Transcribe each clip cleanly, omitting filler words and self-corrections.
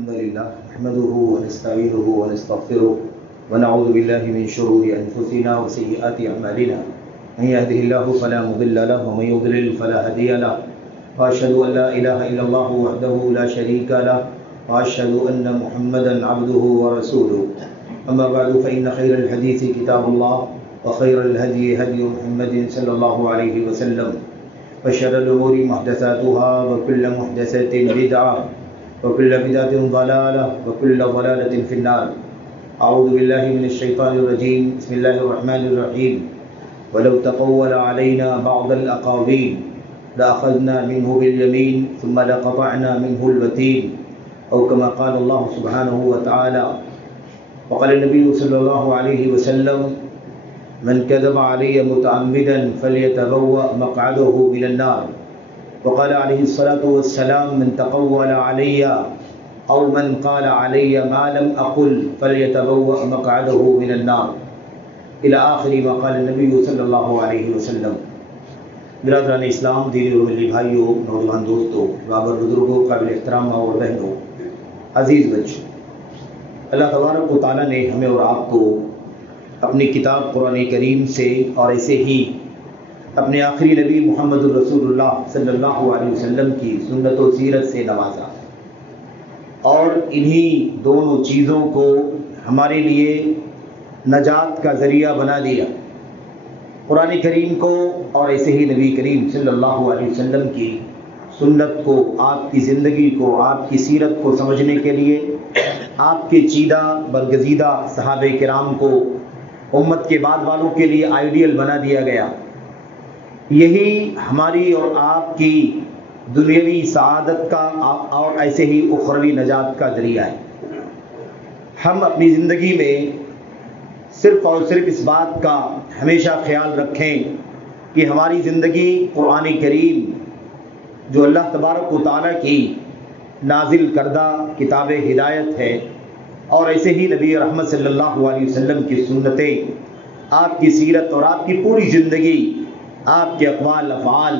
الحمد لله نحمده ونستعينه ونستغفره ونعوذ بالله من شرور أنفسنا وسيئات أعمالنا من يهده الله فلا مضل له ومن يضلل فلا هادي له وأشهد أن لا إله إلا الله وحده لا شريك له وأشهد أن محمدا عبده ورسوله أما بعد فإن خير الحديث كتاب الله وخير الهدي هدي محمد صلى الله عليه وسلم وشر الأمور محدثاتها وكل محدثة بدعة وكل بدعة ضلالة وكل ضلالة في النار. أعوذ بالله من الشيطان الرجيم. بسم الله الرحمن الرحيم. ولو تقول علينا بعض الأقاويل لأخذنا منه باليمين ثم لقطعنا منه الوتين أو كما قال الله سبحانه وتعالى. وقال النبي صلى الله عليه وسلم من كذب علي متعمدا فليتبوأ مقعده من النار. وقال عليه الصلاة والسلام من تقول علي أو من قال علي ما لم أقل فليتبوأ مقعده من النار إلى آخر ما قال النبي صلى الله عليه وسلم. برادران اسلام، دینی اور ملی بھائیوں، نوجوان دوستوں، بابر بزرگوں، قابل احترام اور بہنوں، عزیز بچوں، اللہ تبارک و تعالیٰ نے ہمیں اور آپ کو اپنی کتاب قرآن کریم سے اور ایسے ہی اپنے آخری نبی محمد الرسول اللہ صلی اللہ علیہ وسلم کی سنت و سیرت سے نوازا، اور انہی دونوں چیزوں کو ہمارے لیے نجات کا ذریعہ بنا دیا. قرآن کریم کو اور ایسے ہی نبی کریم صلی اللہ علیہ وسلم کی سنت کو، آپ کی زندگی کو، آپ کی سیرت کو سمجھنے کے لیے آپ کے چیدہ برگزیدہ صحابہ کرام کو امت کے بعد والوں کے لیے آئیڈیل بنا دیا گیا. یہی ہماری اور آپ کی دنیاوی سعادت کا اور ایسے ہی اخروی نجات کا ذریعہ ہے. ہم اپنی زندگی میں صرف اور صرف اس بات کا ہمیشہ خیال رکھیں کہ ہماری زندگی قرآن کریم جو اللہ تبارک و تعالیٰ کی نازل کردہ کتاب ہدایت ہے، اور ایسے ہی نبی رحمت صلی اللہ علیہ وسلم کی سنتیں، آپ کی سیرت اور آپ کی پوری زندگی، آپ کے اقوال، افعال،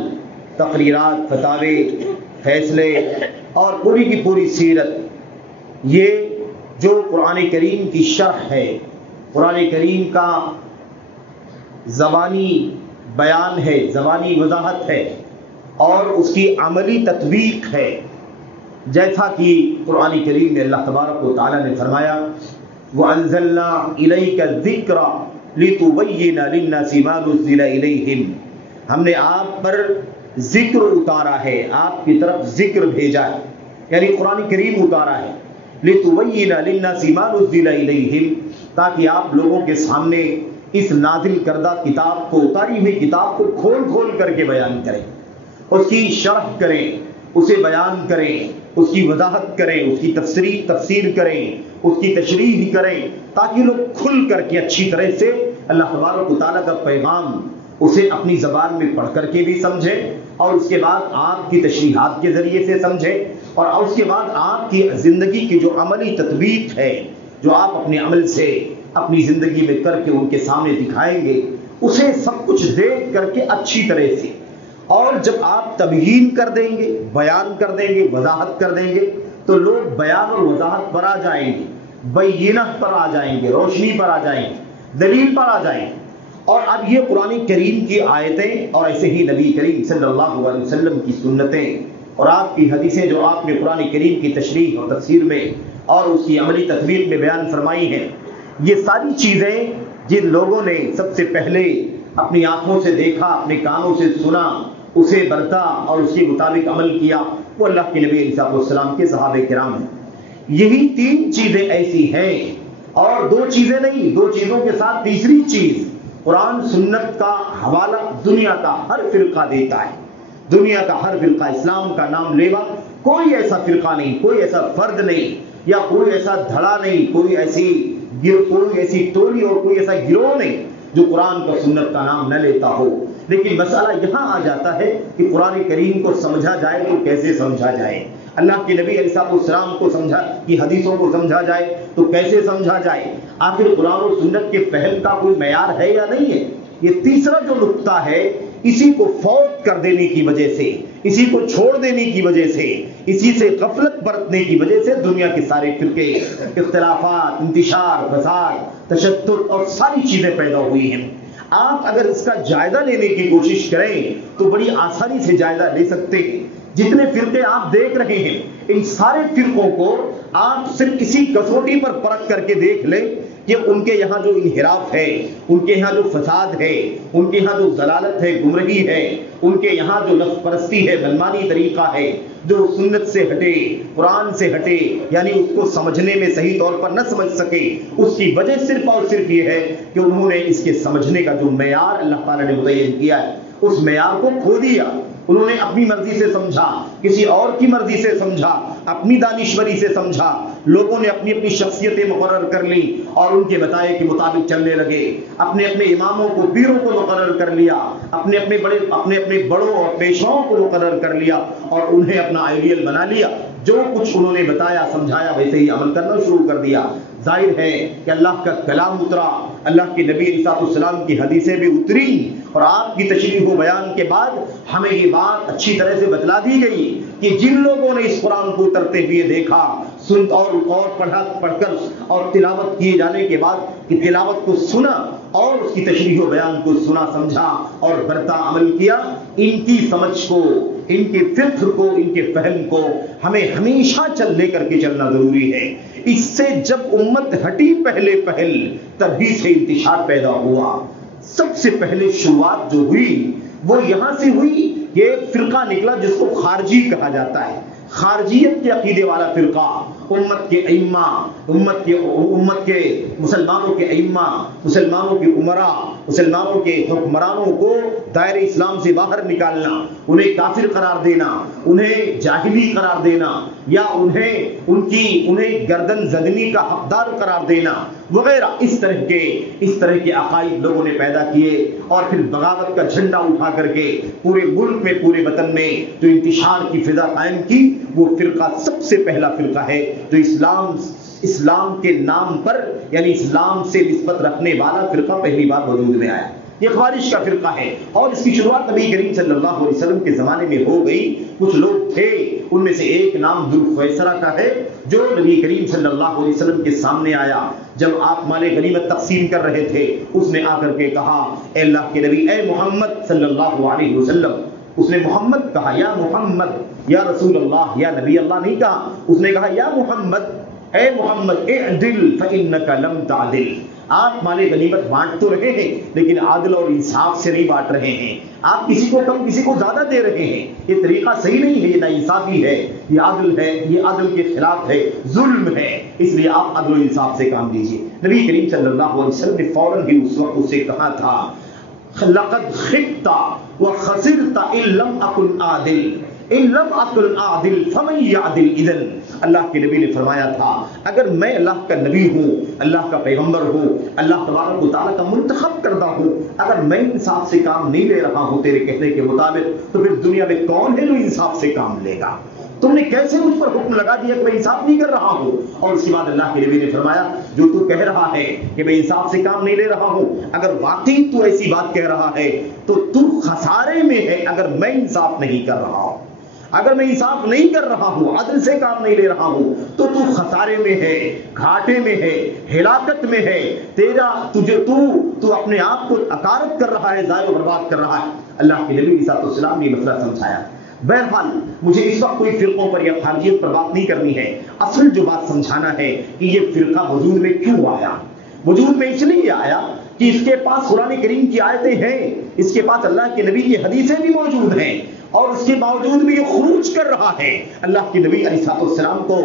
تقریرات، فتاوے، فیصلے اور پوری کی پوری سیرت، یہ جو قرآن کریم کی شرح ہے، قرآن کریم کا زبانی بیان ہے، زبانی وضاحت ہے، اور اس کی عملی تطبیق ہے. جیسا کہ قرآن کریم میں اللہ تبارک و تعالیٰ نے فرمایا وَأَنزَلْنَا إِلَيْكَ الذِّكْرَ لِتُبَيِّنَ لِلنَّاسِ مَا نُزِّلَ إِلَيْهِمْ. ہم نے آپ پر ذکر اتارا ہے، آپ کی طرف ذکر بھیجا ہے، یعنی قرآن کریم اتارا ہے. لِتُبَيِّنَ لِلنَّاسِ مَا نُزِّلَ إِلَيْهِمْ، تاکہ آپ لوگوں کے سامنے اس نازل کردہ کتاب کو، اتاری ہوئی کتاب کو کھول کھول کر کے بیان کریں، اس کی شرح کریں، اسے بیان کریں، اس کی وضاحت کریں، اس کی تفسیر کریں، اس کی تشریح کریں، تاکہ لوگ کھل کر کے اچھی طرح سے اللہ تبارک و تعالیٰ کا پیغام اسے اپنی زبان میں پڑھ کر کے بھی سمجھیں، اور اس کے بعد آپ کی تشریحات کے ذریعے سے سمجھیں، اور اس کے بعد آپ کی زندگی کی جو عملی تطبیق ہے، جو آپ اپنے عمل سے اپنی زندگی میں کر کے ان کے سامنے دکھائیں گے، اسے سب کچھ دیکھ کر کے اچھی طرح سے. اور جب آپ تبیین کر دیں گے، بیان کر دیں گے، وضاحت کر دیں گے، تو لوگ بیان اور وضاحت پر آ جائیں گے، بینت پر آ جائیں گے، روشنی پر آ جائیں گے، دلیل پر آ جائیں گے. اور اب یہ قرآن کریم کی آیتیں اور ایسے ہی نبی کریم صلی اللہ علیہ وسلم کی سنتیں اور آپ کی حدیثیں جو آپ نے قرآن کریم کی تشریح اور تفسیر میں اور اس کی عملی تطبیق میں بیان فرمائی ہیں، یہ ساری چیزیں جن لوگوں نے سب سے پہلے اپنی آنکھوں سے دیکھا، اپنے کانوں سے سنا، اسے برتا اور اس کے مطابق عمل کیا، وہ اللہ کے نبی علیہ السلام کے صحابہ کرام ہیں. یہی تین چیزیں ایسی ہیں، اور دو چیزیں نہیں، دو چیزوں کے ساتھ تیسری چیز، قرآن سنت کا حوالہ دنیا کا ہر فرقہ دیتا ہے. دنیا کا ہر فرقہ اسلام کا نام لیوا کوئی ایسا فرقہ نہیں، کوئی ایسا فرد نہیں، یا کوئی ایسا دھڑا نہیں، کوئی ایسی ٹولی اور کوئی ایسا گروہ نہیں جو قرآن کا سنت کا نام نہ لیتا ہو. لیکن مسئلہ یہاں آ جاتا ہے کہ قرآن کریم کو سمجھا جائے تو کیسے سمجھا جائے، اللہ کے نبی علیہ السلام کو کی حدیثوں کو سمجھا جائے تو کیسے سمجھا جائے. آخر قرآن و سنت کے فہم کا کوئی معیار ہے یا نہیں ہے؟ یہ تیسرا جو نقطہ ہے، اسی کو فوت کر دینے کی وجہ سے، اسی کو چھوڑ دینے کی وجہ سے، اسی سے غفلت برتنے کی وجہ سے دنیا کے سارے فرقے، اختلافات، انتشار، فساد، تشدد اور ساری چیزیں پیدا ہوئی ہیں۔ آپ اگر اس کا جائزہ لینے کی کوشش کریں تو بڑی آسانی سے جائزہ لے سکتے ہیں۔ جتنے فرقے آپ دیکھ رہے ہیں، ان سارے فرقوں کو آپ صرف کسی کسوٹی پر پرکھ کر کے دیکھ لیں کہ ان کے یہاں جو انحراف ہے، ان کے یہاں جو فساد ہے، ان کے یہاں جو ضلالت ہے، گمراہی ہے، ان کے یہاں جو نفس پرستی ہے، منمانی طریقہ ہے، جو سنت سے ہٹے، قرآن سے ہٹے، یعنی اس کو سمجھنے میں صحیح طور پر نہ سمجھ سکے، اس کی وجہ صرف اور صرف یہ ہے کہ انہوں نے اس کے سمجھنے کا جو معیار اللہ تعالیٰ نے متعین کیا ہے اس معیار کو کھو دیا۔ انہوں نے اپنی مرضی سے سمجھا، کسی اور کی مرضی سے سمجھا، اپنی دانشوری سے سمجھا، لوگوں نے اپنی اپنی شخصیتیں مقرر کر لی اور ان کے بتائے کے مطابق چلنے لگے، اپنے اپنے اماموں کو، پیروں کو مقرر کر لیا، اپنے اپنے بڑوں اور پیشواؤں کو مقرر کر لیا اور انہیں اپنا آئیڈیل بنا لیا۔ جو کچھ انہوں نے بتایا سمجھایا ویسے ہی عمل کرنا شروع کر دیا۔ ظاہر ہے کہ اللہ کا کلام اترا، اللہ کے نبی علیہ السلام کی حدیثیں بھی اتری اور آپ کی تشریح و بیان کے بعد ہمیں یہ بات اچھی طرح سے بتلا دی گئی کہ جن لوگوں نے اس قرآن کو اترتے ہوئے دیکھا، سن اور پڑھ کر اور تلاوت کیے جانے کے بعد کہ تلاوت کو سنا اور اس کی تشریح و بیان کو سنا سمجھا اور برتا عمل کیا، ان کی سمجھ کو، ان کے فکر کو، ان کے فہم کو ہمیں ہمیشہ لے کر کے چلنا ضروری ہے۔ اس سے جب امت ہٹی پہلے تبھی سے انتشار پیدا ہوا۔ سب سے پہلے شروعات جو ہوئی وہ یہاں سے ہوئی کہ ایک فرقہ نکلا جس کو خارجی کہا جاتا ہے، خارجیت کے عقیدے والا فرقہ، امت کے ائمہ، امت کے مسلمانوں کے ائمہ، مسلمانوں کے امراء، مسلمانوں کے حکمرانوں کو دائرہ اسلام سے باہر نکالنا، انہیں کافر قرار دینا، انہیں جاہلی قرار دینا یا انہیں گردن زدنی کا حقدار قرار دینا وغیرہ، اس طرح کے عقائد لوگوں نے پیدا کیے اور پھر بغاوت کا جھنڈا اٹھا کر کے پورے ملک میں، پورے وطن میں جو انتشار کی فضا قائم کی، وہ فرقہ سب سے پہلا فرقہ ہے جو اسلام کے نام پر یعنی اسلام سے نسبت رکھنے والا فرقہ پہلی بار وجود میں آیا۔ یہ خوارج کا فرقہ ہے اور اس کی شروعات نبی کریم صلی اللہ علیہ وسلم کے زمانے میں ہو گئی۔ کچھ لوگ تھے، ان میں سے ایک نام ذوالخویسرہ کا ہے، جو نبی کریم صلی اللہ علیہ وسلم کے سامنے آیا جب آپ مال غنیمت تقسیم کر رہے تھے۔ اس نے آ کر کے کہا، اے اللہ کے نبی، اے محمد صلی اللہ علیہ وسلم۔ اس نے محمد کہا، یا محمد، یا رسول اللہ، یا نبی اللہ نہیں کہا، اس نے کہا یا محمد، اے محمد اعدل فإنک لم تعدل۔ آپ مال غنیمت بانٹ تو رہے ہیں لیکن عادل اور انصاف سے نہیں بانٹ رہے ہیں، آپ کسی کو کم کسی کو زیادہ دے رہے ہیں، یہ طریقہ صحیح نہیں ہے، یہ ناانصافی ہے، یہ عادل ہے، یہ عدل کے خلاف ہے، ظلم ہے، اس لیے آپ عدل و انصاف سے کام لیجیے۔ نبی کریم صلی اللہ علیہ وسلم نے فوراً ہی اس وقت اسے کہا تھا، لقد خبت وخسرت ان لم اكن عادل، ان لم اكن عادل فمن يعدل اذن۔ اللہ کے نبی نے فرمایا تھا، اگر میں اللہ کا نبی ہوں، اللہ کا پیغمبر ہوں، اللہ تبارک و تعالیٰ کا منتخب کردہ ہوں، اگر میں انصاف سے کام نہیں لے رہا ہوں تیرے کہنے کے مطابق، تو پھر دنیا میں کون ہے جو انصاف سے کام لے گا؟ تم نے کیسے مجھ پر حکم لگا دیا کہ میں انصاف نہیں کر رہا ہوں؟ اور اس کے بعد اللہ کے نبی نے فرمایا، جو تو کہہ رہا ہے کہ میں انصاف سے کام نہیں لے رہا ہوں، اگر واقعی تو ایسی بات کہہ رہا ہے تو تو خسارے میں ہے۔ اگر میں انصاف نہیں کر رہا ہوں، اگر میں انصاف نہیں کر رہا ہوں، عدل سے کام نہیں لے رہا ہوں، تو تو خسارے میں ہے، گھاٹے میں ہے، ہلاکت میں ہے، تو اپنے آپ کو اکارت کر رہا ہے، ضائع و برباد کر رہا ہے۔ اللہ کے نبی علیہ السلام نے مسئلہ سمجھایا۔ بہرحال مجھے اس وقت کوئی فرقوں پر یا خارجیت پر بات نہیں کرنی ہے، اصل جو بات سمجھانا ہے کہ یہ فرقہ وجود میں کیوں آیا۔ وجود میں اس لیے آیا کہ اس کے پاس قرآن کریم کی آیتیں ہیں، اس کے پاس اللہ کے نبی کی حدیثیں بھی موجود ہیں، اور اس کے باوجود بھی یہ خروج کر رہا ہے۔ اللہ کے نبی علیہ السلام کو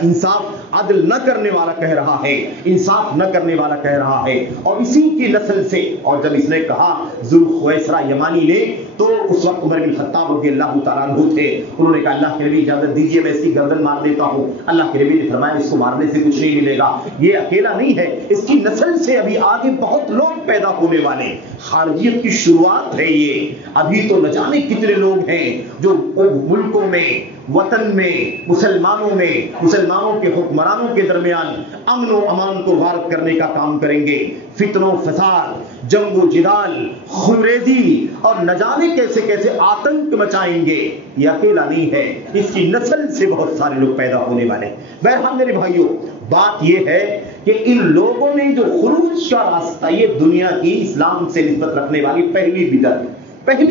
انصاف عدل نہ کرنے والا کہہ رہا ہے، انصاف نہ کرنے والا کہہ رہا ہے، اور اسی کی نسل سے، اور جب اس نے کہا ذوالخویسرہ یمانی نے، تو اس وقت عمر بن خطاب رضی اللہ تعالیٰ عنہ تھے، انہوں نے کہا اللہ کے نبی اجازت دیجیے میں اس کی گردن مار دیتا ہوں۔ اللہ کے نبی نے فرمایا اس کو مارنے سے کچھ نہیں ملے گا، یہ اکیلا نہیں ہے، اس کی نسل سے ابھی آگے بہت لوگ پیدا ہونے والے، خارجیت کی شروعات ہے یہ، ابھی تو نہ جانے جانے کتنے لوگ ہیں جو ملکوں میں، وطن میں، مسلمانوں کے حکمرانوں کے درمیان امن و امان کو غارت کرنے کا کام کریں گے، فتن و فساد، جنگ و جدال، خونریزی اور نہ جانے کیسے کیسے آتنک مچائیں گے۔ یہ اکیلا نہیں ہے، اس کی نسل سے بہت سارے لوگ پیدا ہونے والے ہیں۔ بہرحال میرے بھائیوں، بات یہ ہے کہ ان لوگوں نے جو خروج کا راستہ، یہ دنیا کی اسلام سے نسبت رکھنے والی پہلی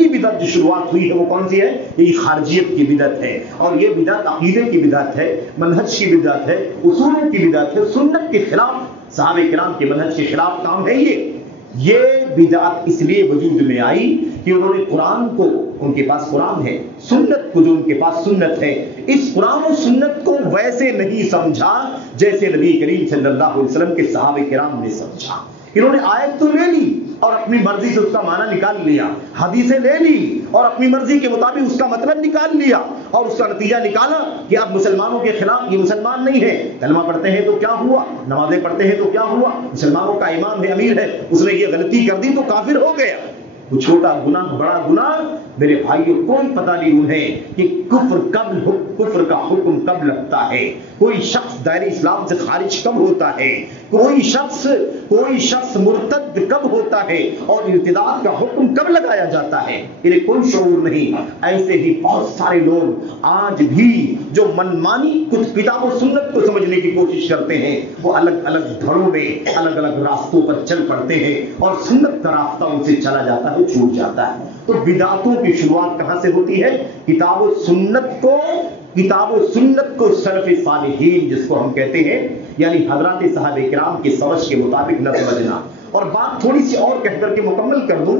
بدعت جو شروعات ہوئی ہے وہ کون سی ہے؟ یہ خارجیت کی بدعت ہے، اور یہ بدعت عقیدے کی بدعت ہے، منہج کی بدعت ہے، اصولوں کی بدعت ہے، سنت کے خلاف، صحابہ کرام کے منہج کے خلاف کام ہے۔ یہ بدعت اس لیے وجود میں آئی کہ انہوں نے قرآن کو، ان کے پاس قرآن ہے، سنت کو جو ان کے پاس سنت ہے، اس قرآن و سنت کو ویسے نہیں سمجھا جیسے نبی کریم صلی اللہ علیہ وسلم کے صحابہ کرام نے سمجھا۔ انہوں نے آیت تو لے لی اور اپنی مرضی سے اس کا معنی نکال لیا، حدیثیں لے لی اور اپنی مرضی کے مطابق اس کا مطلب نکال لیا، اور اس کا نتیجہ نکالا کہ اب مسلمانوں کے خلاف، یہ مسلمان نہیں ہے، کلمہ پڑھتے ہیں تو کیا ہوا، نمازیں پڑھتے ہیں تو کیا ہوا، مسلمانوں کا امام ہے، امیر ہے، اس نے یہ غلطی کر دی تو کافر ہو گیا۔ وہ چھوٹا گناہ بڑا گناہ، میرے بھائیوں کوئی پتہ نہیں انہیں کہ کفر کا حکم کب لگتا ہے، کوئی شخص دائرہ اسلام سے خارج کب ہوتا ہے، کوئی شخص مرتد کب ہوتا ہے، اور ارتداد کا حکم کب لگایا جاتا ہے، انہیں کوئی شعور نہیں۔ ایسے ہی بہت سارے لوگ آج بھی جو منمانی کچھ کتاب و سنت کو سمجھنے کی کوشش کرتے ہیں، وہ الگ الگ دھڑوں میں الگ الگ راستوں پر چل پڑتے ہیں، اور سنت کا راستہ ان سے چلا جاتا ہے، چھوٹ جاتا ہے۔ تو بدعتوں کی شروعات کہاں سے ہوتی ہے؟ کتاب و سنت کو سلف صالحین جس کو ہم کہتے ہیں، یعنی حضرات صحابہ کرام کی سمجھ کے مطابق نہ سمجھنا۔ اور بات تھوڑی سی اور کہہ کر کے مکمل کر دوں،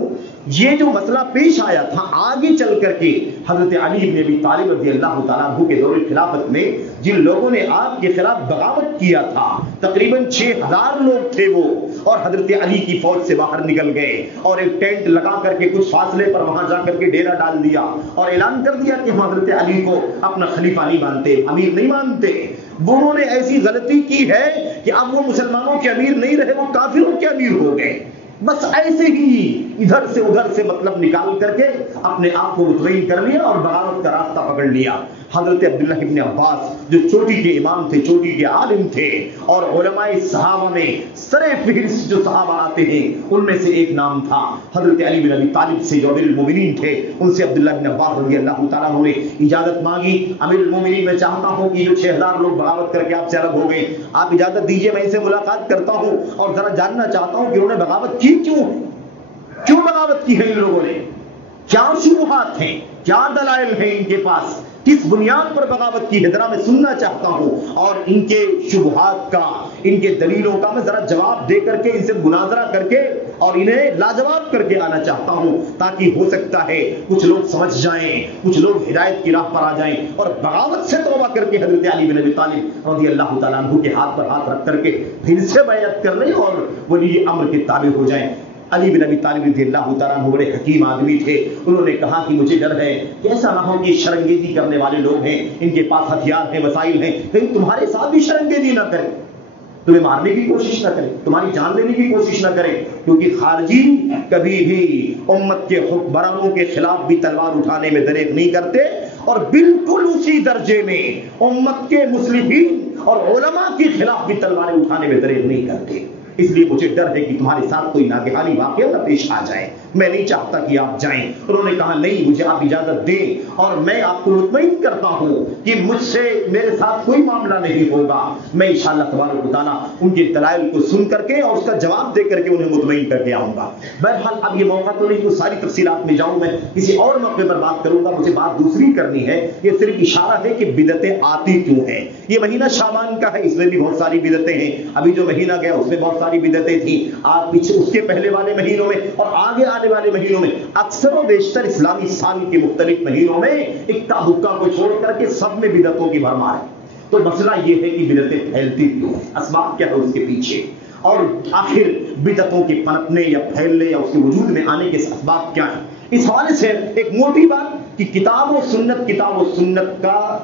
یہ جو مسئلہ پیش آیا تھا آگے چل کر کے حضرت علی بن ابی طالب رضی اللہ تعالیٰ عنہ کے دور خلافت میں جن لوگوں نے آپ کے خلاف بغاوت کیا تھا، تقریباً 6000 لوگ تھے وہ، اور حضرت علی کی فوج سے باہر نکل گئے اور ایک ٹینٹ لگا کر کے کچھ فاصلے پر وہاں جا کر کے ڈیرا ڈال دیا اور اعلان کر دیا کہ ہم حضرت علی کو اپنا خلیفہ نہیں مانتے، امیر نہیں مانتے۔ انہوں نے ایسی غلطی کی ہے کہ اب وہ مسلمانوں کے امیر نہیں رہے، وہ کافروں کے امیر ہو گئے۔ بس ایسے ہی ادھر سے ادھر سے مطلب نکال کر کے اپنے آپ کو مطمئن کر لیا اور بغاوت کا راستہ پکڑ لیا۔ حضرت عبداللہ ابن عباس جو چوٹی کے امام تھے، چوٹی کے عالم تھے، اور علماء صحابہ میں سر فہرست جو صحابہ آتے ہیں ان میں سے ایک نام تھا حضرت علی بن ابی طالب سے، جو امیر المومنین تھے۔ ان سے عبداللہ بن عباس رضی اللہ تعالیٰ عنہ نے اجازت مانگی، امیر المومنین میں چاہتا ہوں کہ جو 6000 لوگ بغاوت کر کے آپ سے الگ ہو گئے، آپ اجازت دیجئے میں ان سے ملاقات کرتا ہوں اور ذرا جاننا چاہتا ہوں کہ انہوں نے بغاوت کی کیوں بغاوت کی ہے، ان لوگوں نے کیا شبہات ہیں، کیا دلائل ہیں ان کے پاس، کس بنیاد پر بغاوت کی ہے، ذرا میں سننا چاہتا ہوں، اور ان کے شبہات کا، ان کے دلیلوں کا میں ذرا جواب دے کر کے ان سے مناظرہ کر کے اور انہیں لاجواب کر کے آنا چاہتا ہوں، تاکہ ہو سکتا ہے کچھ لوگ سمجھ جائیں، کچھ لوگ ہدایت کی راہ پر آ جائیں اور بغاوت سے توبہ کر کے حضرت علی بن ابی طالب رضی اللہ تعالیٰ عنہ کے ہاتھ پر ہاتھ رکھ کر کے پھر سے بیعت کر لیں اور ولی امر کے تابع ہو جائیں۔ علی بن ابی طالب رضی اللہ تعالیٰ عنہ بڑے حکیم آدمی تھے، انہوں نے کہا کہ مجھے ڈر ہے کہ ایسا نہ ہو کہ شرنگیزی کرنے والے لوگ ہیں، ان کے پاس ہتھیار ہیں، وسائل ہیں، کہیں تمہارے ساتھ بھی شرنگیزی نہ کریں، تمہیں مارنے کی کوشش نہ کریں، تمہاری جان لینے کی کوشش نہ کریں، کیونکہ خارجی کبھی بھی امت کے حکمرانوں کے خلاف بھی تلوار اٹھانے میں دریغ نہیں کرتے، اور بالکل اسی درجے میں امت کے مصلحین اور علماء کے خلاف بھی تلواریں اٹھانے میں دریغ نہیں کرتے۔ اس لیے مجھے ڈر ہے کہ تمہارے ساتھ کوئی ناگہانی واقعہ نہ پیش آ جائے، میں نہیں چاہتا کہ آپ جائیں۔ انہوں نے کہا نہیں، مجھے آپ اجازت دیں اور میں آپ کو مطمئن کرتا ہوں کہ مجھ سے میرے ساتھ کوئی معاملہ نہیں ہوگا، میں انشاءاللہ تبارک و تعالیٰ ان کے دلائل کو سن کر کے اور اس کا جواب دے کر کے انہیں مطمئن کر کے آؤں گا۔ بہرحال اب یہ موقع تو نہیں کہ ساری تفصیلات میں جاؤں، میں کسی اور موقع پر بات کروں گا، مجھے بات دوسری کرنی ہے۔ یہ صرف اشارہ ہے کہ بدعتیں آتی کیوں ہیں۔ یہ مہینہ شعبان کا ہے، اس میں بھی بہت ساری بدعتیں ہیں، ابھی جو مہینہ گیا اس میں بہت ساری بدعتیں تھیں، آپ پیچھے اس کے پہلے والے مہینوں میں اور آگے آنے والے مہینوں میں، اکثر و بیشتر اسلامی سال کے مختلف مہینوں میں اکا دکا کو چھوڑ کر کے سب میں بدعتوں کی بھرمار ہے۔ تو مسئلہ یہ ہے کہ بدعتیں پھیلتی کیوں ہیں، اسباب کیا ہے اس کے پیچھے، اور آخر بدعتوں کے پنپنے یا پھیلنے یا اس کے وجود میں آنے کے اسباب کیا ہیں۔ اس حوالے سے ایک موٹی بات کہ کتاب و سنت کا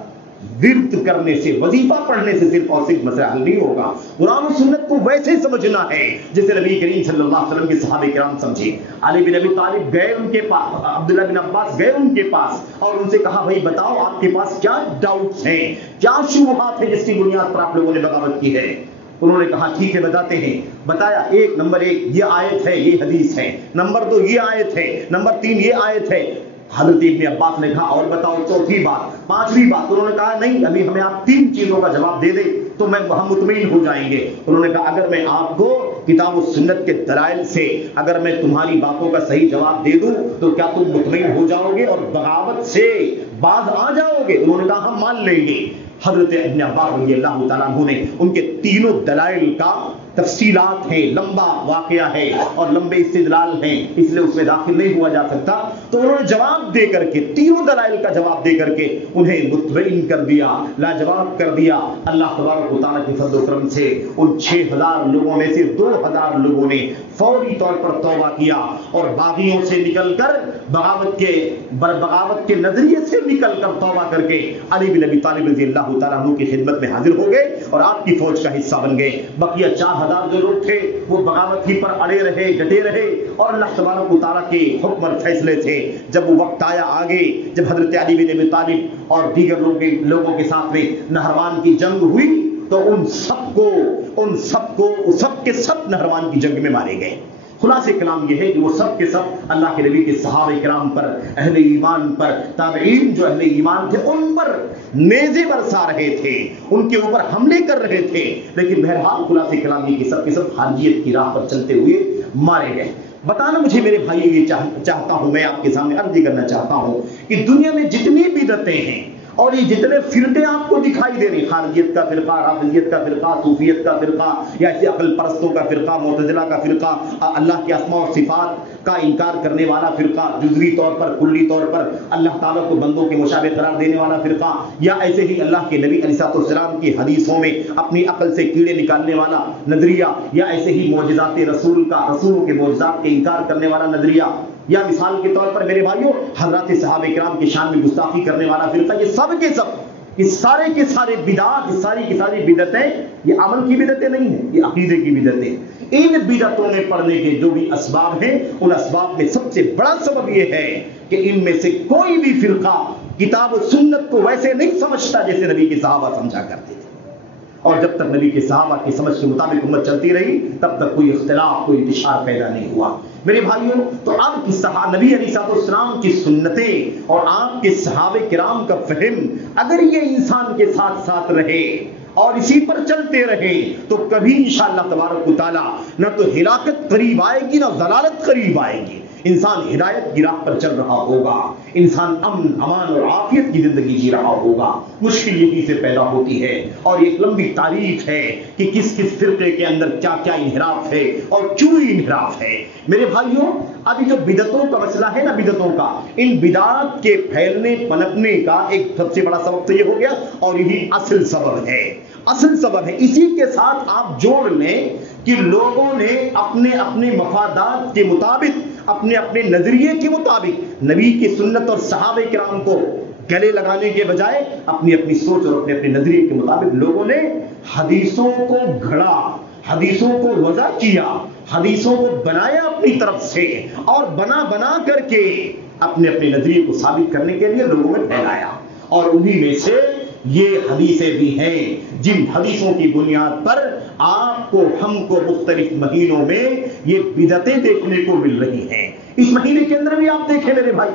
ورد کرنے سے، وظیفہ پڑھنے سے صرف اور صرف مسئلہ حل نہیں ہوگا۔ قرآن و سنت کو ویسے سمجھنا ہے جیسے نبی کریم صلی اللہ علیہ وسلم کے صحابہ کرام سمجھے۔ علی بن ابی طالب گئے ان کے پاس، عبداللہ بن عباس گئے ان کے پاس اور ان سے کہا بھائی بتاؤ آپ کے پاس کیا ڈاؤٹس ہیں، کیا شبہات ہیں جس کی بنیاد پر آپ لوگوں نے بغاوت کی ہے؟ انہوں نے کہا ٹھیک ہے بتاتے ہیں۔ بتایا، نمبر 1 یہ آیت ہے، یہ حدیث ہے، نمبر 2 یہ آیت ہے، نمبر 3 یہ آیت ہے۔ حضرت ابن عباس نے کہا اور بتاؤ چوتھی بات، پانچویں بات؟ انہوں نے کہا نہیں، ابھی ہمیں آپ 3 چیزوں کا جواب دے دیں تو ہم مطمئن ہو جائیں گے۔ انہوں نے کہا اگر میں آپ کو کتاب و سنت کے دلائل سے اگر میں تمہاری باتوں کا صحیح جواب دے دوں تو کیا تم مطمئن ہو جاؤ گے اور بغاوت سے باز آ جاؤ گے؟ انہوں نے کہا ہم مان لیں گے۔ حضرت ابن عباس رضی اللہ تعالیٰ عنہ نے ان کے تینوں دلائل کا تفصیلات ہیں، لمبا واقعہ ہے اور لمبے استدلال ہیں، اس لیے اس میں داخل نہیں ہوا جا سکتا، تو انہوں نے جواب دے کر کے، تینوں دلائل کا جواب دے کر کے انہیں مطمئن کر دیا، لاجواب کر دیا۔ اللہ تبارک و تعالیٰ کے فضل و کرم سے ان 6000 لوگوں میں سے 2000 لوگوں نے فوری طور پر توبہ کیا اور باغیوں سے نکل کر بغاوت کے نظریے سے نکل کر توبہ کر کے علی بن ابی طالب رضی اللہ تعالیٰ عنہ کی خدمت میں حاضر ہو گئے اور آپ کی فوج کا حصہ بن گئے۔ بقیہ 4000 جو لوگ تھے وہ بغاوت ہی پر اڑے رہے، ڈٹے رہے اور اللہ تبارک و تعالیٰ کے حکم اور فیصلے تھے۔ جب وہ وقت آیا آگے، جب حضرت علی بن ابی طالب اور دیگر لوگوں کے ساتھ میں نہروان کی جنگ ہوئی تو سب کے سب نہروان کی جنگ میں مارے گئے۔ خلاصہ کلام یہ ہے کہ وہ سب کے سب اللہ کے نبی کے صحابہ کرام پر، اہل ایمان پر، تابعین جو اہل ایمان تھے ان پر نیزے برسا رہے تھے، ان کے اوپر حملے کر رہے تھے، لیکن بہرحال خلاصہ کلام یہ کہ سب کے سب خارجیت کی راہ پر چلتے ہوئے مارے گئے۔ بتانا مجھے میرے بھائیو یہ چاہتا ہوں، میں آپ کے سامنے عرض کرنا چاہتا ہوں کہ دنیا میں جتنی بدعتیں ہیں اور یہ جتنے فرقے آپ کو دکھائی دے رہے، خارجیت کا فرقہ، رافضیت کا فرقہ، صوفیت کا فرقہ، یا ایسے عقل پرستوں کا فرقہ، معتزلہ کا فرقہ، اللہ کے اسماء و صفات کا انکار کرنے والا فرقہ، جزوی طور پر، کلی طور پر اللہ تعالیٰ کو بندوں کے مشابہ قرار دینے والا فرقہ، یا ایسے ہی اللہ کے نبی علیہ السلام کی حدیثوں میں اپنی عقل سے کیڑے نکالنے والا نظریہ، یا ایسے ہی معجزات رسولوں کے معجزات کے انکار کرنے والا نظریہ، یا مثال کے طور پر میرے بھائیوں حضرات صحابہ کرام کی شان میں گستاخی کرنے والا فرقہ، یہ سب کے سب، یہ سارے کے سارے بدعات، یہ ساری کی ساری بدعتیں، یہ عمل کی بدعتیں نہیں ہیں، یہ عقیدے کی بدعتیں۔ ان بدعتوں میں پڑنے کے جو بھی اسباب ہیں، ان اسباب میں سب سے بڑا سبب یہ ہے کہ ان میں سے کوئی بھی فرقہ کتاب و سنت کو ویسے نہیں سمجھتا جیسے نبی کے صحابہ سمجھا کرتے تھے، اور جب تک نبی کے صحابہ کی سمجھ کے مطابق امت چلتی رہی تب تک کوئی اختلاف، کوئی انتشار پیدا نہیں ہوا۔ میرے بھائیوں، تو اب نبی علیہ السلام کی سنتیں اور آپ کے صحابہ کرام کا فہم اگر یہ انسان کے ساتھ ساتھ رہے اور اسی پر چلتے رہے تو کبھی انشاءاللہ تبارک و تعالی نہ تو ہلاکت قریب آئے گی نہ ضلالت قریب آئے گی، انسان ہدایت کی راہ پر چل رہا ہوگا، انسان امن، امان اور عافیت کی زندگی جی رہا ہوگا۔ مشکل یہی سے پیدا ہوتی ہے اور ایک لمبی تاریخ ہے کہ کس کس فرقے کے اندر کیا کیا انحراف ہے اور کیوں انحراف ہے۔ میرے بھائیوں، ابھی جو بدعتوں کا مسئلہ ہے نا، بدعتوں کا، ان بدعات کے پھیلنے پنپنے کا ایک سب سے بڑا سبب تو یہ ہو گیا اور یہی اصل سبب ہے، اصل سبب ہے۔ اسی کے ساتھ آپ جوڑ لیں کہ لوگوں نے اپنے اپنے مفادات کے مطابق، اپنے اپنے نظریے کے مطابق نبی کی سنت اور صحابہ کرام کو گلے لگانے کے بجائے اپنی اپنی سوچ اور اپنے اپنے نظریے کے مطابق لوگوں نے حدیثوں کو گھڑا، حدیثوں کو وضع کیا، حدیثوں کو بنایا اپنی طرف سے، اور بنا کر کے اپنے اپنے نظریے کو ثابت کرنے کے لیے لوگوں میں پھیلایا۔ اور انہی میں سے یہ حدیثیں بھی ہیں جن حدیثوں کی بنیاد پر آپ کو، ہم کو مختلف مہینوں میں یہ بدعتیں دیکھنے کو مل رہی ہیں۔ اس مہینے کے اندر بھی آپ دیکھیں میرے بھائی،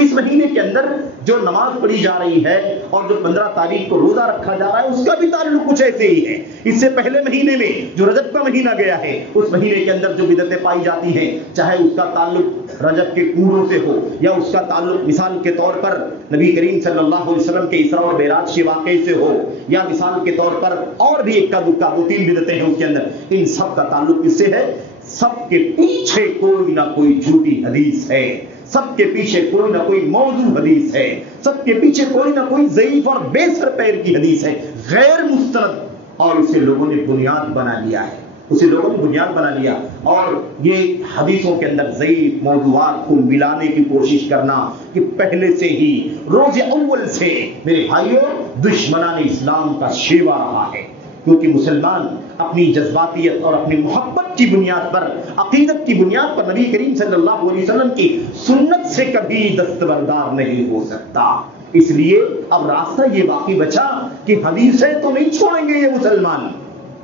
اس مہینے کے اندر جو نماز پڑھی جا رہی ہے اور جو 15 تاریخ کو روزہ رکھا جا رہا ہے اس کا بھی تعلق کچھ ایسے ہی ہے۔ اس سے پہلے مہینے میں جو رجب کا مہینہ گیا ہے اس مہینے کے اندر جو بدعتیں پائی جاتی ہیں، چاہے اس کا تعلق رجب کے کوڑوں سے ہو یا اس کا تعلق مثال کے طور پر نبی کریم صلی اللہ علیہ وسلم کے اسراء اور معراج کے واقعے سے ہو، یا مثال کے طور پر اور بھی ایک کا دو تین بدعتیں ہیں اس کے اندر، ان سب کا تعلق کس سے ہے؟ سب کے پیچھے کوئی نہ کوئی جھوٹی حدیث ہے، سب کے پیچھے کوئی نہ کوئی موضوع حدیث ہے، سب کے پیچھے کوئی نہ کوئی ضعیف اور بے سر پیر کی حدیث ہے، غیر مستند، اور اسے لوگوں نے بنیاد بنا لیا ہے۔ اسے لوگوں نے بنیاد بنا لیا، اور یہ حدیثوں کے اندر ضعیف موضوعات کو ملانے کی کوشش کرنا کہ پہلے سے ہی روز اول سے میرے بھائیوں دشمنان اسلام کا شیوا رہا ہے، کیونکہ مسلمان اپنی جذباتیت اور اپنی محبت کی بنیاد پر، عقیدت کی بنیاد پر نبی کریم صلی اللہ علیہ وسلم کی سنت سے کبھی دستبردار نہیں ہو سکتا۔ اس لیے اب راستہ یہ باقی بچا کہ حدیثیں تو نہیں چھوڑیں گے یہ مسلمان،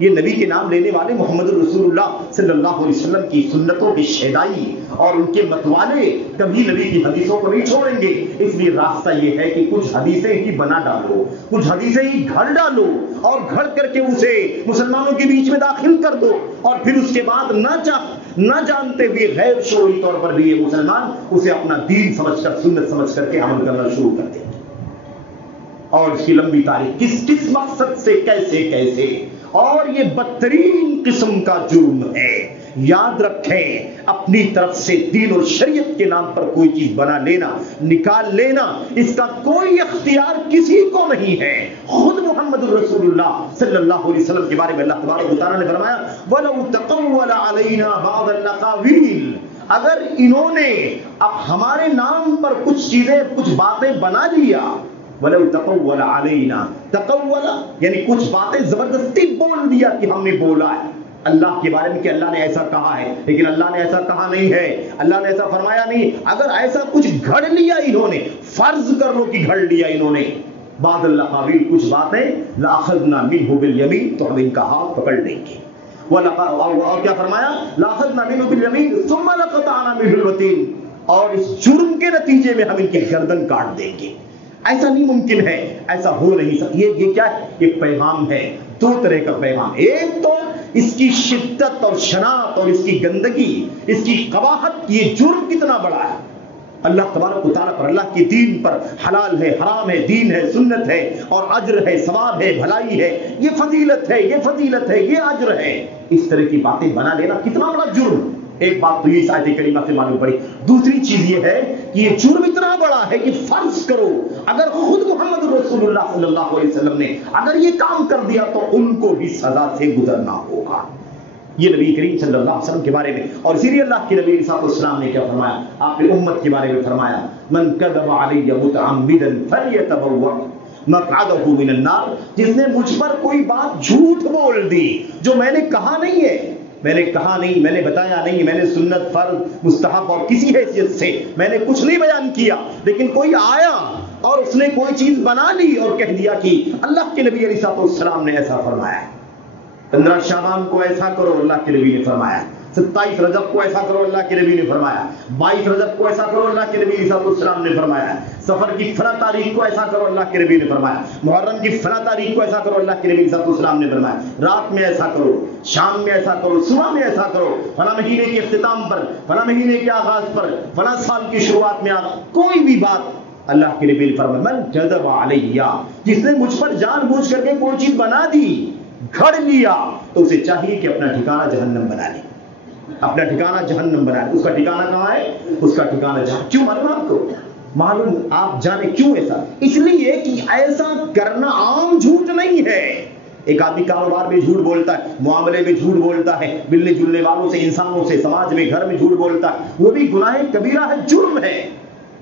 یہ نبی کے نام لینے والے محمد رسول اللہ صلی اللہ علیہ وسلم کی سنتوں کی شیدائی اور ان کے متوالے کبھی نبی کی حدیثوں کو نہیں چھوڑیں گے۔ اس لیے راستہ یہ ہے کہ کچھ حدیثیں ہی بنا ڈالو، کچھ حدیثیں ہی گھڑ ڈالو، اور گھڑ کر کے اسے مسلمانوں کے بیچ میں داخل کر دو، اور پھر اس کے بعد نہ جانتے ہوئے غیر شعوری طور پر بھی یہ مسلمان اسے اپنا دین سمجھ کر، سنت سمجھ کر کے عمل کرنا شروع کر دیں، اور اس کی لمبی تاریخ کس مقصد سے کیسے اور یہ بدترین قسم کا جرم ہے۔ یاد رکھیں، اپنی طرف سے دین اور شریعت کے نام پر کوئی چیز بنا لینا، نکال لینا، اس کا کوئی اختیار کسی کو نہیں ہے۔ خود محمد رسول اللہ صلی اللہ علیہ وسلم کے بارے میں اللہ تبارک و تعالیٰ نے فرمایا وَلَوْ تَقَوَّلَ عَلَيْنَا بَعْضَ الْأَقَاوِيلِ، اگر انہوں نے اب ہمارے نام پر کچھ چیزیں، کچھ باتیں بنا لیا، وَلَوْ تَقَوَّلَ عَلَيْنَا، تقول یعنی کچھ باتیں زبردستی بول دیا کہ ہم نے بولا ہے اللہ کے بارے میں کہ اللہ نے ایسا کہا ہے، لیکن اللہ نے ایسا کہا نہیں ہے، اللہ نے ایسا فرمایا نہیں۔ اگر ایسا کچھ گھڑ لیا انہوں نے، فرض کر لو کہ گھڑ لیا انہوں نے بعض الاقاویل، کچھ باتیں، لَأَخَذْنَا مِنْهُ بِالْيَمِينِ، تو ہم ان کا ہاتھ پکڑ لیں گے۔ اور کیا فرمایا لَأَخَذْنَا مِنْهُ بِالْيَمِينِ ثُمَّ لَقَطَعْنَا مِنْهُ الْوَتِينَ، اور اس جرم کے نتیجے میں ہم ان کی گردن کاٹ دیں گے۔ ایسا نہیں ممکن ہے، ایسا ہو نہیں سکتا۔ یہ کیا ہے؟ یہ پیغام ہے، دو طرح کا پیغام۔ ایک تو اس کی شدت اور شناعت اور اس کی گندگی، اس کی قباحت، یہ جرم کتنا بڑا ہے اللہ تبارک و تعالیٰ پر، اللہ کے دین پر، حلال ہے، حرام ہے، دین ہے، سنت ہے، اور اجر ہے، ثواب ہے، بھلائی ہے، یہ فضیلت ہے، یہ فضیلت ہے، یہ اجر ہے، اس طرح کی باتیں بنا لینا کتنا بڑا جرم۔ ایک بات تو یہ آیت کریمہ سے معلوم پڑی۔ دوسری چیز یہ ہے کہ یہ جرم اتنا بڑا ہے کہ فرض کرو اگر خود محمد رسول اللہ صلی اللہ علیہ وسلم نے اگر یہ کام کر دیا تو ان کو بھی سزا سے گزرنا ہوگا۔ یہ نبی کریم صلی اللہ علیہ وسلم کے بارے میں، اور اسی لیے اللہ کے نبی صلی اللہ علیہ وسلم نے کیا فرمایا؟ آپ نے امت کے بارے میں فرمایا من کذب علی متعمدا فلیتبوأ مقعدہ من النار، جس نے مجھ پر کوئی بات جھوٹ بول دی جو میں نے کہا نہیں ہے، میں نے کہا نہیں، میں نے بتایا نہیں، میں نے سنت، فرض، مستحب اور کسی حیثیت سے میں نے کچھ نہیں بیان کیا، لیکن کوئی آیا اور اس نے کوئی چیز بنا لی اور کہہ دیا کہ اللہ کے نبی علیہ السلام نے ایسا فرمایا، 15 شعبان کو ایسا کرو اللہ کے نبی نے فرمایا، 27 رجب کو ایسا کرو اللہ کے نبی نے فرمایا، 22 رجب کو ایسا کرو اللہ کے نبی علیہ السلام نے فرمایا، سفر کی فلاں تاریخ کو ایسا کرو اللہ کے نبی نے فرمایا، محرم کی فلاں تاریخ کو ایسا کرو اللہ کے نبی علیہ السلام نے فرمایا، رات میں ایسا کرو، شام میں ایسا کرو، صبح میں ایسا کرو، فلاں مہینے کے اختتام پر، فلاں مہینے کے آغاز پر، فلاں سال کی شروعات میں، کوئی بھی بات اللہ کے نبی نے فرمایا من کذب علیہ، جس نے مجھ پر جان بوجھ کر کے کوئی چیز بنا دی، گھڑ لیا، تو اسے چاہیے کہ اپنا ٹھکانہ جہنم بنا لے، اپنا ٹھکانہ جہنم بنا لے۔ اس کا ٹھکانہ کہاں ہے؟ اس کا ٹھکانہ جہنم۔ کیوں معلوم آپ کو؟ معلوم آپ جانے کیوں ایسا؟ اس لیے کہ ایسا کرنا عام جھوٹ نہیں ہے۔ ایک آدمی کاروبار میں جھوٹ بولتا ہے، معاملے میں جھوٹ بولتا ہے، ملنے جلنے والوں سے، انسانوں سے، سماج میں، گھر میں جھوٹ بولتا ہے، وہ بھی گناہ کبیرہ ہے، جرم ہے،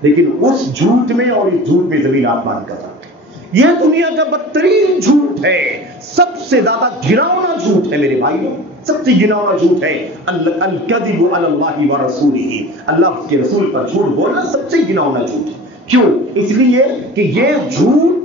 لیکن اس جھوٹ میں اور اس جھوٹ میں زمین آسمان کا فرق ہے۔ یہ دنیا کا بدترین جھوٹ ہے، سب سے زیادہ گھناؤنا جھوٹ ہے میرے بھائیوں، سب سے گھناؤنا جھوٹ ہے الکذب علی اللہ ورسولہ، اللہ کے رسول پر جھوٹ بولنا سب سے گھناؤنا جھوٹ ہے۔ کیوں؟ اس لیے کہ یہ جھوٹ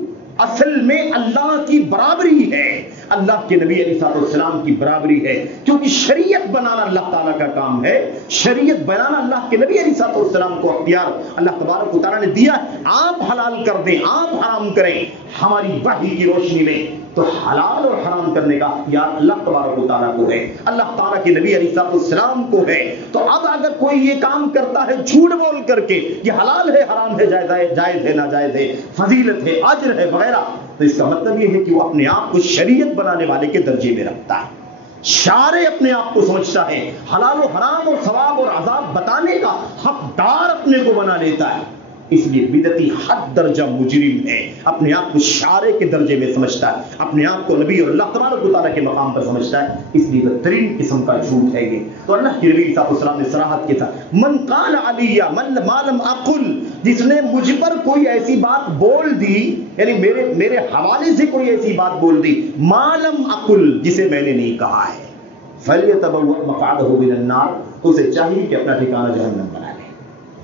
اصل میں اللہ کی برابری ہے، اللہ کے نبی علیہ السلام کی برابری ہے، کیونکہ شریعت بنانا اللہ تعالیٰ کا کام ہے، شریعت بنانا اللہ کے نبی علیہ السلام کو اختیار اللہ تبارک و تعالیٰ نے دیا ہے۔ آپ حلال کر دیں، آپ حرام کریں ہماری وحی کی روشنی میں، تو حلال اور حرام کرنے کا اختیار اللہ تبارک و تعالیٰ کو ہے، اللہ تعالیٰ کے نبی علیہ السلام کو ہے۔ تو اب اگر کوئی یہ کام کرتا ہے جھوٹ بول کر کے یہ حلال ہے، حرام ہے، جائز ہے، ناجائز ہے، فضیلت ہے، اجر ہے وغیرہ، تو اس کا مطلب یہ ہے کہ وہ اپنے آپ کو شریعت بنانے والے کے درجے میں رکھتا ہے، شارع اپنے آپ کو سمجھتا ہے، حلال و حرام اور ثواب اور عذاب بتانے کا حقدار اپنے کو بنا لیتا ہے۔ اس لیے بدعتی حد درجہ مجرم ہے، اپنے آپ کو شارع کے درجے میں سمجھتا ہے، اپنے آپ کو نبی اور اللہ تبارک و تعالیٰ کے مقام پر سمجھتا ہے، اس لیے بدترین قسم کا جھوٹ ہے یہ۔ تو اللہ کے نبی صلی اللہ علیہ وسلم نے صراحت کے ساتھ من قال علی من ما لم اقل، جس نے مجھ پر کوئی ایسی بات بول دی، یعنی میرے حوالے سے کوئی ایسی بات بول دی، ما لم اقل، جسے میں نے نہیں کہا ہے، فلیتبوأ مقعدہ من النار، اسے چاہیے کہ اپنا ٹھکانہ جہنم بنا لے۔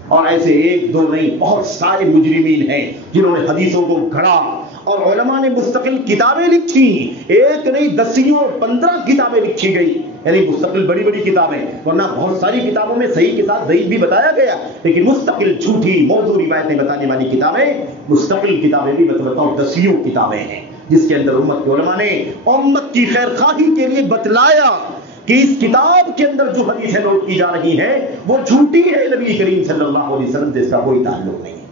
اور ایسے ایک دو نہیں، بہت سارے مجرمین ہیں جنہوں نے حدیثوں کو گھڑا، اور علماء نے مستقل کتابیں لکھی، ایک نہیں 10-15 کتابیں لکھی گئی، یعنی مستقل بڑی بڑی کتابیں، ورنہ بہت ساری کتابوں میں صحیح کے ساتھ ضعیف بھی بتایا گیا، لیکن مستقل جھوٹی موضوع روایتیں بتانے والی کتابیں، مستقل کتابیں بھی بتاؤ 10 کتابیں ہیں، جس کے اندر امت کے علماء نے امت کی خیر خواہی کے لیے بتلایا کہ اس کتاب کے اندر جو حدیثیں نوٹ کی جا رہی ہیں وہ جھوٹی ہے، نبی کریم صلی اللہ علیہ وسلم سے اس کا کوئی تعلق نہیں ہے۔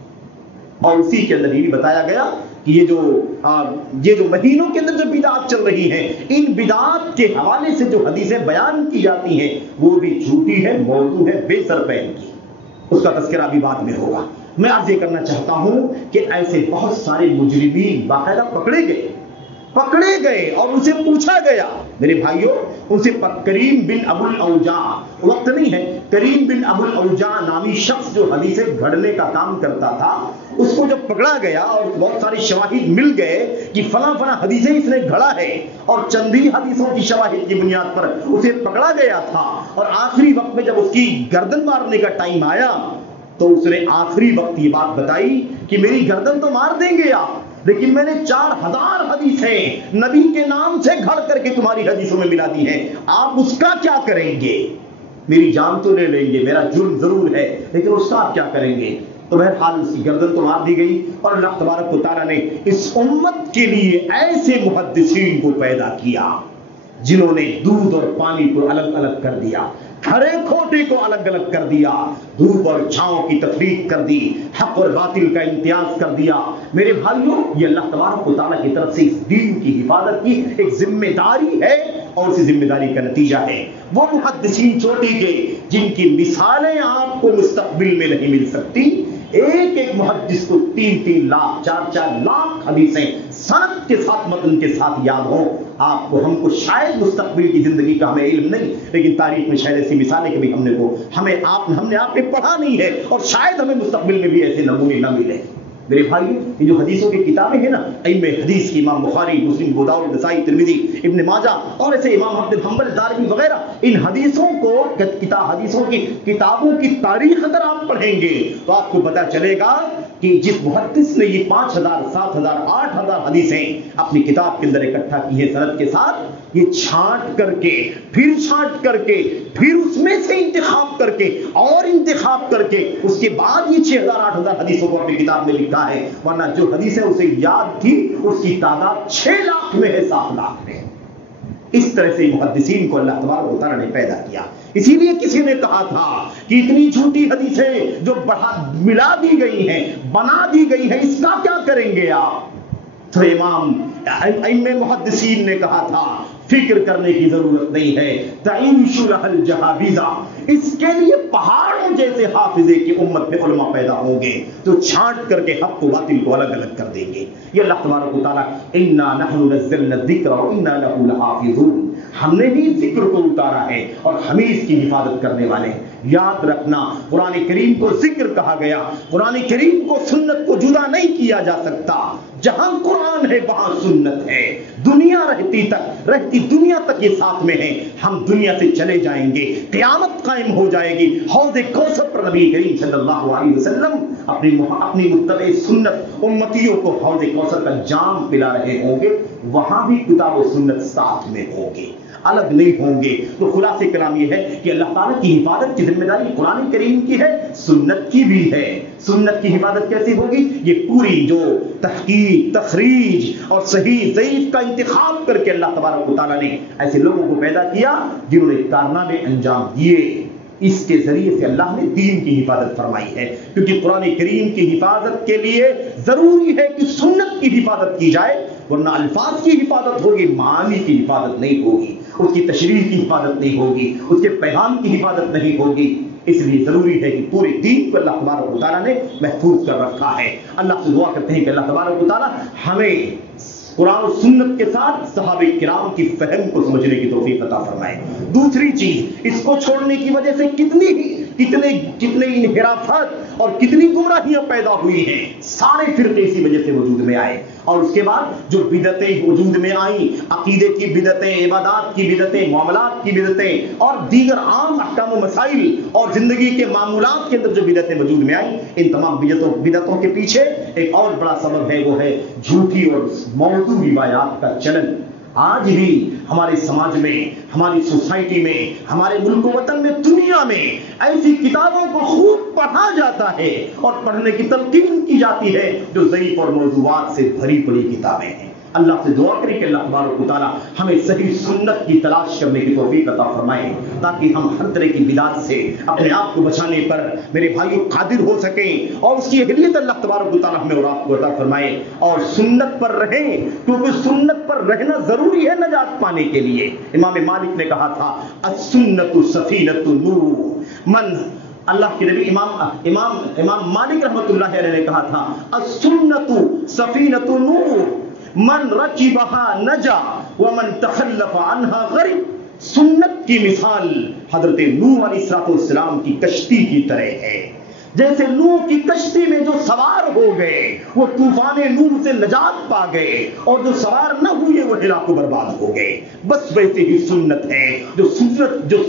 اور اسی کے اندر یہ بھی بتایا گیا کہ یہ جو مہینوں کے اندر جو بدعات چل رہی ہیں، ان بدعات کے حوالے سے جو حدیثیں بیان کی جاتی ہیں وہ بھی جھوٹی ہے، موضوع ہے، بے سر پین کی، اس کا تذکرہ بھی بعد میں ہوگا۔ میں عرض یہ کرنا چاہتا ہوں کہ ایسے بہت سارے مجرمین باقاعدہ پکڑے گئے اور ان سے پوچھا گیا، میرے بھائیوں، ان سے کریم بن ابو الاوجاع، وقت نہیں ہے، کریم بن ابو الاوجاع نامی شخص جو حدیثیں گھڑنے کا کام کرتا تھا، اس کو جب پکڑا گیا اور بہت ساری شواہد مل گئے کہ فلاں حدیثیں اس نے گھڑا ہے، اور چندی حدیثوں کی شواہد کی بنیاد پر اسے پکڑا گیا تھا، اور آخری وقت میں جب اس کی گردن مارنے کا ٹائم آیا تو اس نے آخری وقت یہ بات بتائی کہ میری گردن تو مار دیں گے آپ، لیکن میں نے 4000 حدیثیں نبی کے نام سے گھڑ کر کے تمہاری حدیثوں میں ملا دی ہیں، آپ اس کا کیا کریں گے؟ میری جان تو لے لیں گے، میرا جرم ضرور ہے، لیکن اس کا آپ کیا کریں گے؟ تو بہرحال اس کی گردن تو مار دی گئی، اور اللہ تبارک و تعالیٰ نے اس امت کے لیے ایسے محدثین کو پیدا کیا جنہوں نے دودھ اور پانی کو الگ الگ کر دیا، کھڑے کھوٹے کو الگ الگ کر دیا، دھوپ اور چھاؤں کی تفریق کر دی، حق اور باطل کا امتیاز کر دیا۔ میرے بھائیوں، یہ اللہ تبارک و تعالیٰ کی طرف سے اس دین کی حفاظت کی ایک ذمہ داری ہے، اور اسی ذمہ داری کا نتیجہ ہے وہ محدثین چھوٹے کے جن کی مثالیں آپ کو مستقبل میں نہیں مل سکتی۔ ایک ایک محدث کو 3-3 لاکھ 4-4 لاکھ حدیثیں سند کے ساتھ، متن کے ساتھ یاد ہوں آپ کو، ہم کو شاید مستقبل کی زندگی کا ہمیں علم نہیں، لیکن تاریخ میں شاید ایسی مثالیں کبھی ہم نے آپ نے پڑھا نہیں ہے، اور شاید ہمیں مستقبل میں بھی ایسے نمونے نہ ملے۔ میرے بھائیو، یہ جو حدیثوں کی کتابیں ہیں نا، ائمہ حدیث کی، امام بخاری، مسلم، ابو داؤد، نسائی، ترمذی، ابن ماجہ، اور ایسے امام احمد بن حنبل، دارمی وغیرہ، ان حدیثوں کی کتابوں کی تاریخ اگر آپ پڑھیں گے تو آپ کو پتہ چلے گا کہ جس محدث نے یہ 5000 7000 8000 حدیثیں اپنی کتاب کے اندر اکٹھا کی ہیں سند کے ساتھ، یہ چھانٹ کر کے پھر اس میں سے انتخاب کر کے اور انتخاب کر کے اس کے بعد یہ 6000 8000 حدیثوں کو اپنی کتاب میں لکھا ہے، ورنہ جو حدیثیں اسے یاد تھی اس کی تعداد 6 لاکھ میں ہے، 7 لاکھ میں ہے۔ اس طرح سے محدثین کو اللہ تبارک و تعالیٰ نے پیدا کیا۔ اسی لیے کسی نے کہا تھا کہ اتنی جھوٹی حدیثیں جو ملا دی گئی ہیں، بنا دی گئی ہیں، اس کا کیا کریں گے آپ؟ تو امام ائمہ محدثین نے کہا تھا فکر کرنے کی ضرورت نہیں ہے، تعیش لہ الجہابذہ، اس کے لیے پہاڑوں جیسے حافظے کی امت میں علماء پیدا ہوں گے تو چھانٹ کر کے حق و باطل کو الگ الگ کر دیں گے۔ یہ اللہ تبارک و تعالیٰ انا نحن نزلنا الذکر وانا لہ لحافظون، ہم نے ہی ذکر کو اتارا ہے اور ہم ہی اس کی حفاظت کرنے والے ہیں۔ یاد رکھنا، قرآن کریم کو ذکر کہا گیا، قرآن کریم کو سنت کو جدا نہیں کیا جا سکتا۔ جہاں قرآن ہے وہاں سنت ہے، دنیا رہتی دنیا تک یہ ساتھ میں ہے، ہم دنیا سے چلے جائیں گے، قیامت قائم ہو جائے گی، حوض کوثر پر نبی کریم صلی اللہ علیہ وسلم اپنی متبع سنت امتیوں کو حوض کوثر کا جام پلا رہے ہوں گے، وہاں بھی کتاب و سنت ساتھ میں ہوں گے، الگ نہیں ہوں گے۔ تو خلاصہ کلام یہ ہے کہ اللہ تعالیٰ کی حفاظت کی ذمہ داری قرآن کریم کی ہے، سنت کی بھی ہے۔ سنت کی حفاظت کیسی ہوگی؟ یہ پوری جو تحقیق، تخریج اور صحیح ضعیف کا انتخاب کر کے اللہ تبارک و تعالیٰ نے ایسے لوگوں کو پیدا کیا جنہوں نے کارنامے انجام دیے، اس کے ذریعے سے اللہ نے دین کی حفاظت فرمائی ہے۔ کیونکہ قرآن کریم کی حفاظت کے لیے ضروری ہے کہ سنت کی حفاظت کی جائے، ورنہ الفاظ کی حفاظت ہوگی، معانی کی حفاظت نہیں ہوگی، اس کی تشریح کی حفاظت نہیں ہوگی، اس کے پیغام کی حفاظت نہیں ہوگی۔ اس لیے ضروری ہے کہ پورے دین کو اللہ تبارک و تعالیٰ نے محفوظ کر رکھا ہے۔ اللہ سے دعا کرتے ہیں کہ اللہ تبارک و تعالیٰ ہمیں قرآن و سنت کے ساتھ صحابہ کرام کی فہم کو سمجھنے کی توفیق عطا فرمائے۔ دوسری چیز، اس کو چھوڑنے کی وجہ سے کتنے انحرافات اور کتنی گمراہیاں پیدا ہوئی ہیں، سارے فرقے اسی وجہ سے وجود میں آئے۔ اور اس کے بعد جو بدعتیں وجود میں آئیں، عقیدے کی بدعتیں، عبادات کی بدعتیں، معاملات کی بدعتیں اور دیگر عام احکام و مسائل اور زندگی کے معمولات کے اندر جو بدعتیں وجود میں آئیں، ان تمام بدعتوں کے پیچھے ایک اور بڑا سبب ہے، وہ ہے جھوٹی اور موضوع روایات کا چلن۔ آج بھی ہمارے سماج میں، ہماری سوسائٹی میں، ہمارے ملک و وطن میں، دنیا میں ایسی کتابوں کو خوب پڑھا جاتا ہے اور پڑھنے کی تلقین کی جاتی ہے جو ضعیف اور موضوعات سے بھری پڑی کتابیں ہیں۔ اللہ سے دعا کریں کہ اللہ تبارک و تعالیٰ ہمیں صحیح سنت کی تلاش کرنے کی توفیق عطا فرمائے، تاکہ ہم ہر طرح کی بدعت سے اپنے آپ کو بچانے پر میرے بھائیوں قادر ہو سکیں، اور اس کی اہلیت اللہ تبارک و تعالیٰ ہمیں اور آپ کو عطا فرمائے، اور سنت پر رہیں، کیونکہ سنت پر رہنا ضروری ہے نجات پانے کے لیے۔ امام مالک نے کہا تھا السنت سفینۃ نوح، من اللہ کے نبی امام مالک رحمۃ اللہ علیہ نے کہا تھا السنت سفینۃ نوح من رکبها نجا ومن تخلف عنها غرق۔ سنت کی مثال حضرت نوح علیہ السلام کی کشتی کی طرح ہے۔ جیسے نوح کی کشتی میں جو سوار ہو گئے وہ طوفان نوح سے نجات پا گئے، اور جو سوار نہ ہوئے وہ ہلاک و برباد ہو گئے۔ بس ویسے ہی سنت ہے، جو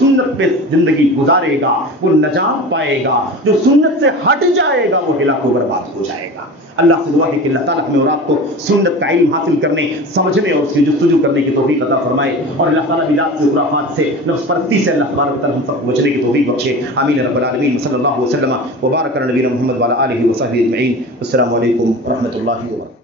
سنت پہ زندگی گزارے گا وہ نجات پائے گا، جو سنت سے ہٹ جائے گا وہ ہلاک و برباد ہو جائے گا۔ اللہ سے دعا ہے کہ اللہ تعالیٰ ہمیں اور آپ کو سنت کا علم حاصل کرنے، سمجھنے اور اس کی جستجو کرنے کی توفیق عطا فرمائے، اور اللہ تعالیٰ بدعت سے، خرافات سے، نفس پرستی سے اللہ تبارک و تعالیٰ ہم سب کو بچنے کی توفیق بخشے۔ آمین رب العالمین۔ صلی اللہ وسلم وبارک علی نبینا محمد وعلی آلہ وصحبہ اجمعین۔ السلام علیکم ورحمۃ اللہ وبرکاتہ۔